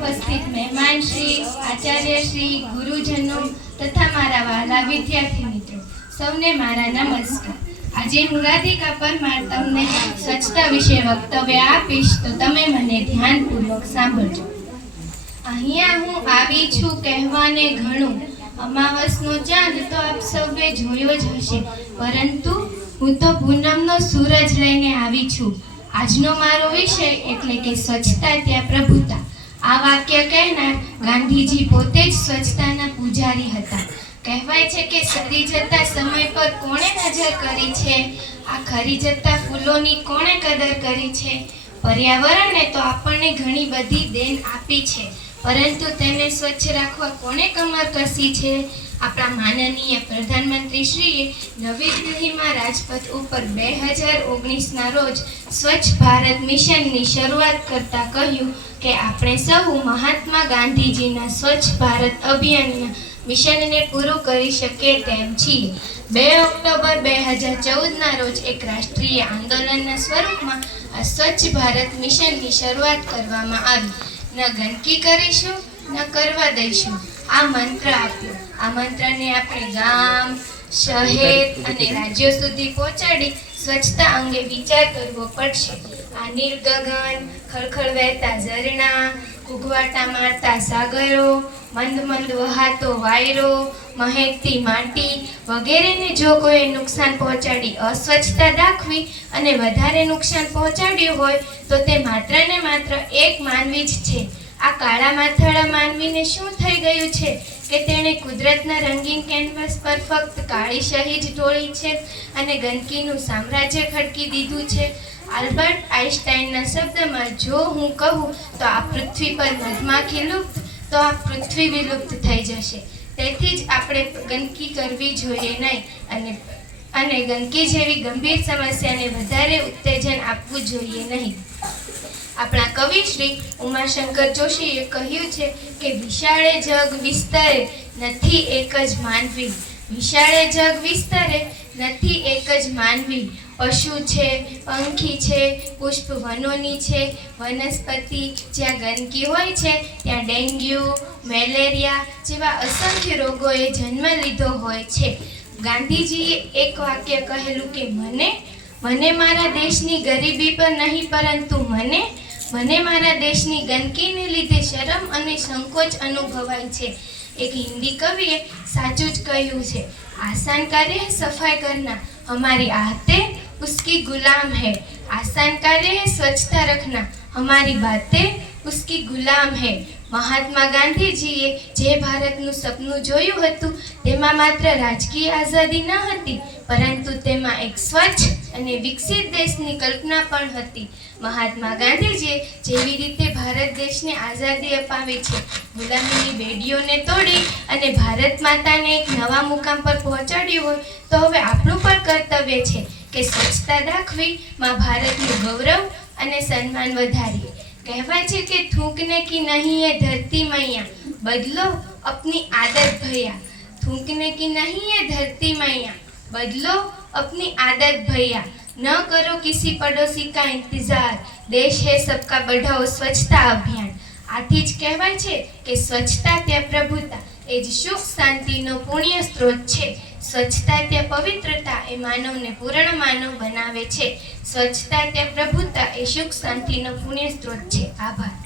ઉપસ્થિત મહેમાન શ્રી આચાર્ય શ્રી ગુરુજનો તથા મારા વહાલા વિદ્યાર્થી મિત્રો, સૌને મારા નમસ્કાર. આજે હું રાધિકા પરમાર તમને સ્વચ્છતા વિશે વક્તવ્ય આપીશ, તો તમે મને ધ્યાનપૂર્વક સાંભળજો. અહીંયા હું આવી છું કહેવાને ઘણું. અમાવસનો ચાંદ તો આપ સૌએ જોયો જ હશે, પરંતુ હું તો પૂનમનો સૂરજ લઈને આવી છું. આજનો મારો વિષય એટલે કે સ્વચ્છતા ત્યાં પ્રભુતા આ વાક્ય કહેનાર ગાંધીજી પોતે જ સ્વચ્છતાના પૂજારી હતા. કહેવાય છે કે સરી જતા સમય પર કોણે નજર કરી છે? આ ખરી જતા ફૂલોની કોણે કદર કરી છે? પર્યાવરણને તો આપણને ઘણી બધી દેન આપી છે. પરંતુ તેને સ્વચ્છ રાખવા કોને કમર કસી છે? આપણા માનનીય પ્રધાનમંત્રી શ્રીએ નવી દિલ્હીમાં રાજપથ ઉપર બે હજાર ઓગણીસના રોજ સ્વચ્છ ભારત મિશનની શરૂઆત કરતા કહ્યું કે આપણે સૌ મહાત્મા ગાંધીજીના સ્વચ્છ ભારત અભિયાનના મિશનને પૂરું કરી શકીએ તેમ છીએ. બે ઓક્ટોબર બે હજાર ચૌદના રોજ એક રાષ્ટ્રીય આંદોલનના સ્વરૂપમાં આ સ્વચ્છ ભારત મિશનની શરૂઆત કરવામાં આવી. ન ગંદકી કરીશું ન કરવા દઈશું. આ મંત્ર આપ્યો. આ મંત્રને આપણે ગામ શહેર અને રાજ્યો સુધી પહોંચાડી સ્વચ્છતા અંગે વિચાર કરવો પડશે. આ નિર્ગગન ખળખળ વહેતા ઝરણા કુગવાટા મારતા સાગરો, મંદ મંદ વહાતો વાયરો મહેકતી માટી વગેરેને જો કોઈ નુકસાન પહોંચાડી અસ્વચ્છતા દાખવી અને વધારે નુકસાન પહોંચાડ્યું હોય, તો તે માત્ર ને માત્ર એક માનવી જ છે. આ કાળા માથાળા માનવીને શું થઈ ગયું છે કે તેણે કુદરતના રંગીન કેનવાસ પર ફક્ત કાળી શહી જ ઢોળી છે અને ગંદકીનું સામ્રાજ્ય ખડકી દીધું છે? આલ્બર્ટ આઈન્સ્ટાઈનના શબ્દમાં, જો હું કહું તો આ પૃથ્વી પર મધમાખી લુપ્ત, તો આ પૃથ્વી વિલુપ્ત થઈ જશે. તેથી જ આપણે ગંદકી કરવી જોઈએ નહીં અને અને ગંદકી જેવી ગંભીર સમસ્યાને વધારે ઉત્તેજન આપવું જોઈએ નહીં. આપણા કવિ શ્રી ઉમાશંકર જોશીએ કહ્યું છે કે વિશાળે જગ વિસ્તરે નથી એક જ માનવી. વિશાળે જગ વિસ્તરે નથી એક જ માનવી. પશુ છે, પંખી છે પુષ્પ વનોની છે, વનસ્પતિ જ્યાં ગંદકી હોય છે, ત્યાં ડેન્ગ્યુ, મેલેરિયા જેવા અસંખ્ય રોગોએ જન્મ લીધો હોય છે. ગાંધીજીએ એક વાક્ય કહેલું કે, મને મને મારા દેશની ગરીબી પર નહીં, પરંતુ મને મને મારા દેશની ગંદકીને લીધે શરમ અને સંકોચ અનુભવાય છે. એક હિન્દી કવિએ સાચું જ કહ્યું છે. આસાન કાર્ય સફાઈ કરના. હમારી આતે ઉસકી ગુલામ હૈ. આસાન કાર્ય સ્વચ્છતા રખના. હમારી બાતે ઉસકી ગુલામ હૈ. મહાત્મા ગાંધીજીએ જે ભારતનું સપનું જોયું હતું, તેમાં માત્ર રાજકીય આઝાદી ન હતી, પરંતુ તેમાં એક સ્વચ્છ અને વિકસિત દેશની કલ્પના પણ હતી. મહાત્મા ગાંધીજીએ જેવી રીતે ભારત દેશને આઝાદી અપાવી છે, ગુલામીની બેડીઓને તોડી અને ભારત માતાને એક નવા મુકામ પર પહોંચાડ્યું હોય, તો હવે આપણું પણ કર્તવ્ય છે કે સ્વચ્છતા દાખવી, માં ભારતનું ગૌરવ અને સન્માન વધારીએ. કહેવાય છે કે થૂંકને કી નહીં એ ધરતી મૈયા. બદલો અપની આદત ભૈયા. થૂંકને કી નહીં એ ધરતી મૈયા. બદલો અપની આદત ભૈયા. ન કરો કિસી પડોશી કા ઇંતજાર દેશ હે સબકા બઢાઓ સ્વચ્છતા અભિયાન. આથી જ કહેવાય છે કે સ્વચ્છતા ત્યાં પ્રભુતા. એ જ સુખ, શાંતિનો પુણ્ય સ્ત્રોત છે. સ્વચ્છતા તે પવિત્રતા એ માનવને પૂર્ણ માનવ બનાવે છે. સ્વચ્છતા તે પ્રભુતા એ સુખ, શાંતિનો પુણ્ય સ્ત્રોત છે. આભાર.